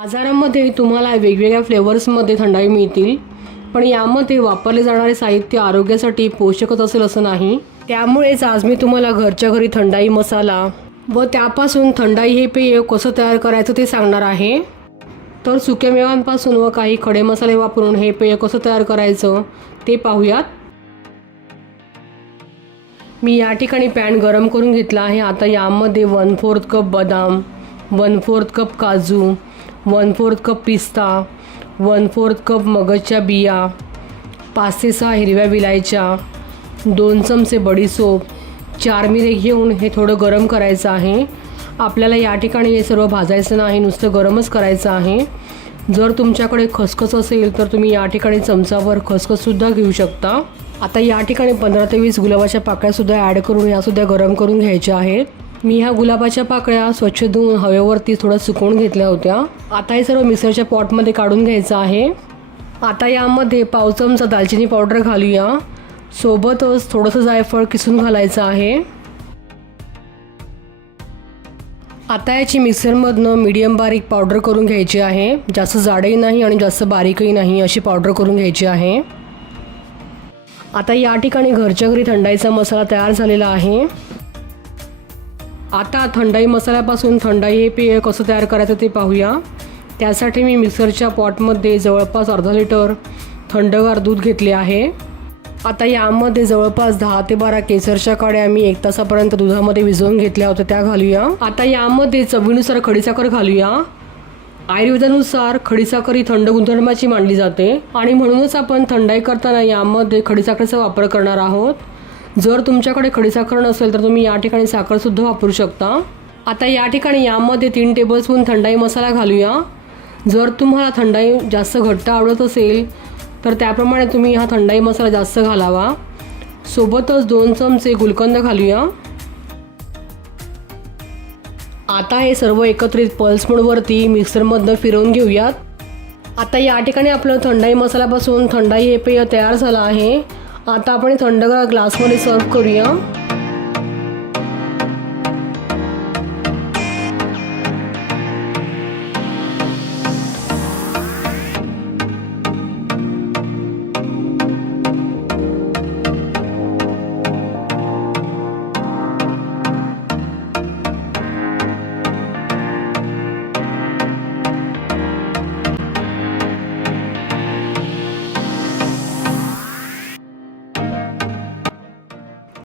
बाजारामध्ये तुम्हाला वेगवेगळ्या फ्लेवर्समध्ये थंडाई मिळतील. पण यामध्ये वापरले जाणारे साहित्य आरोग्यासाठी पोषकच असेल असं नाही. त्यामुळेच आज मी तुम्हाला घरच्या घरी थंडाई मसाला व त्यापासून थंडाई हे पेय कसं तयार करायचं ते सांगणार आहे. तर सुक्या मेवांपासून व काही खडे मसाले वापरून हे पेय कसं तयार करायचं ते पाहूयात. मी या ठिकाणी पॅन गरम करून घेतला आहे. आता यामध्ये वन फोर्थ कप बदाम वन फोर्थ कप काजू वन फोर्थ कप पिस्ता वन फोर्थ कप मगजच्या बिया पाच ते सहा हिरव्या विलायच्या दोन चमचे बडीसोप चार मिरे घेऊन हे थोडं गरम करायचं आहे. आपल्याला या ठिकाणी हे सर्व भाजायचं नाही नुसतं गरमच करायचं आहे. जर तुमच्याकडे खसखस असेल तर तुम्ही या ठिकाणी चमचावर खसखससुद्धा घेऊ शकता. आता या ठिकाणी पंधरा ते वीस गुलाबाच्या पाकळ्यासुद्धा ॲड करून यासुद्धा गरम करून घ्यायच्या आहेत. मी ह्या गुलाबाच्या पाकळ्या स्वच्छ धुवून हवेवरती थोडं सुकवून घेतल्या होत्या. आता हे सर्व मिक्सरच्या पॉटमध्ये काढून घ्यायचं आहे. आता यामध्ये पाव चमचा दालचिनी पावडर घालूया. सोबतच थोडंसं जायफळ किसून घालायचं आहे. आता याची मिक्सरमधनं मीडियम बारीक पावडर करून घ्यायची आहे. जास्त जाडही नाही आणि जास्त बारीकही नाही अशी पावडर करून घ्यायची आहे. आता या ठिकाणी घरच्या घरी थंडाईचा मसाला तयार झालेला आहे. आता थंडाई मसाल्यापासून थंडाई हे पेय कसं तयार करायचं ते पाहूया. त्यासाठी मी मिक्सरच्या पॉटमध्ये जवळपास अर्धा लिटर थंडगार दूध घेतले आहे. आता यामध्ये जवळपास दहा ते बारा केसरच्या काड्या मी एक तासापर्यंत दुधामध्ये विझवून घेतल्या होत्या त्या घालूया. आता यामध्ये चवीनुसार खडीसाखर घालूया. आयुर्वेदानुसार खडीसाखर ही थंड गुणधर्माची मानली जाते आणि म्हणूनच आपण थंडाई करताना यामध्ये खडीसाखरेचा वापर करणार आहोत. जर तुमच्याकडे खडीसाखर नसेल तर तुम्ही या ठिकाणी साखरसुद्धा वापरू शकता. आता या ठिकाणी यामध्ये तीन टेबलस्पून थंडाई मसाला घालूया. जर तुम्हाला थंडाई जास्त घट्ट आवडत असेल तर त्याप्रमाणे तुम्ही हा थंडाई मसाला जास्त घालावा. सोबतच दोन चमचे गुलकंद घालूया. आता हे सर्व एकत्रित पल्स मोडवरती मिक्सरमधनं फिरवून घेऊयात. आता या ठिकाणी आपलं थंडाई मसाल्यापासून थंडाई हे पेय तयार झालं आहे. आता आपण थंडगार ग्लासमध्ये सर्व करूया.